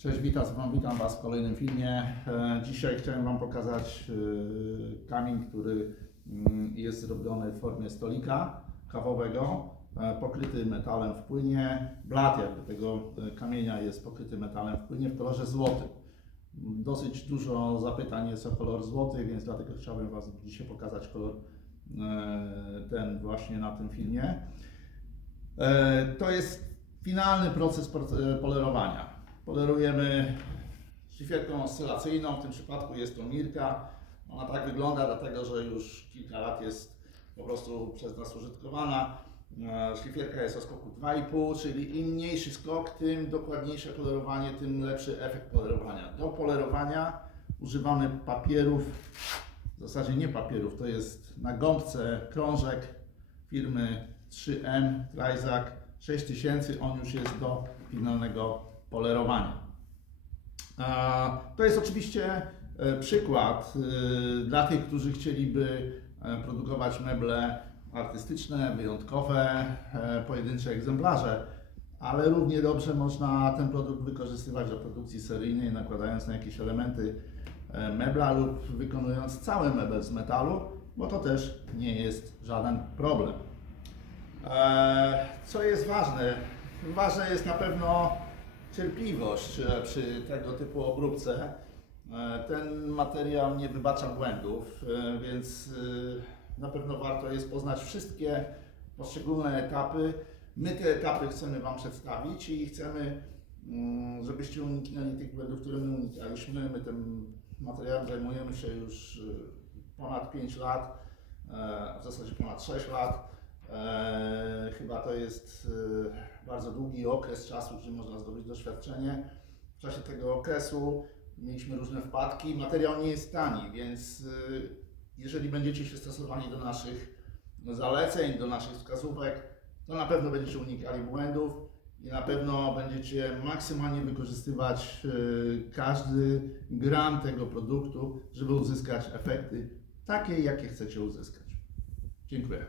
Cześć, witam, witam Was w kolejnym filmie. E, Dzisiaj chciałem Wam pokazać e, kamień, który mm, jest zrobiony w formie stolika kawowego, e, pokryty metalem w płynie. Blat jakby tego kamienia jest pokryty metalem w płynie w kolorze złotym. Dosyć dużo zapytań jest o kolor złoty, więc dlatego chciałbym Was dzisiaj pokazać kolor ten właśnie na tym filmie. To jest finalny proces polerowania. Polerujemy szlifierką oscylacyjną, w tym przypadku jest to Mirka. Ona tak wygląda, dlatego że już kilka lat jest po prostu przez nas użytkowana. E, Szlifierka jest o skoku 2,5, czyli im mniejszy skok, tym dokładniejsze polerowanie, tym lepszy efekt polerowania. Do polerowania używamy papierów, w zasadzie nie papierów, to jest na gąbce krążek firmy 3M Trizac 6000, on już jest do finalnego polerowania. To jest oczywiście e, przykład e, dla tych, którzy chcieliby e, produkować meble artystyczne, wyjątkowe, pojedyncze egzemplarze, ale równie dobrze można ten produkt wykorzystywać do produkcji seryjnej, nakładając na jakieś elementy mebla lub wykonując cały mebel z metalu, bo to też nie jest żaden problem. Co jest ważne? Ważne jest na pewno cierpliwość e, przy tego typu obróbce. E, Ten materiał nie wybacza błędów, e, więc na pewno warto jest poznać wszystkie poszczególne etapy. My te etapy chcemy Wam przedstawić i chcemy, mm, żebyście uniknęli tych błędów, które my unikaliśmy. My tym materiałem zajmujemy się już ponad 5 lat, w zasadzie ponad 6 lat. Chyba to jest e, bardzo długi okres czasu, gdzie można zdobyć doświadczenie. W czasie tego okresu mieliśmy różne wpadki. Materiał nie jest tani, więc e, jeżeli będziecie się stosowali do naszych zaleceń, do naszych wskazówek, to na pewno będziecie unikali błędów i na pewno będziecie maksymalnie wykorzystywać e, każdy gram tego produktu, żeby uzyskać efekty takie, jakie chcecie uzyskać. Dziękuję.